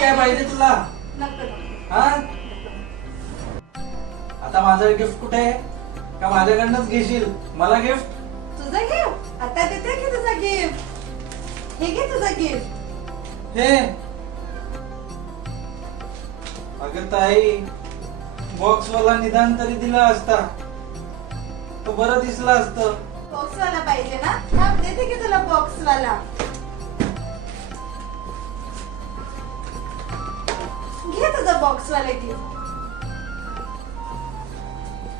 काय पाहिजे तुला? नको. हा आता माझं गिफ्ट कुठे आहे? का माझ्याकडनंच घेशील मला गिफ्ट? तुझं गिफ्ट आता देते की तुझं गिफ्ट. हे घे तुझं गिफ्ट. हे अगं ताई, बॉक्स वाला निदान तरी दिला असता तो बरं दिसला असतं. बॉक्स वाला पाहिजे ना? हा देते की तुला बॉक्स वाला. घे तुझं बॉक्स वाला गिफ्ट.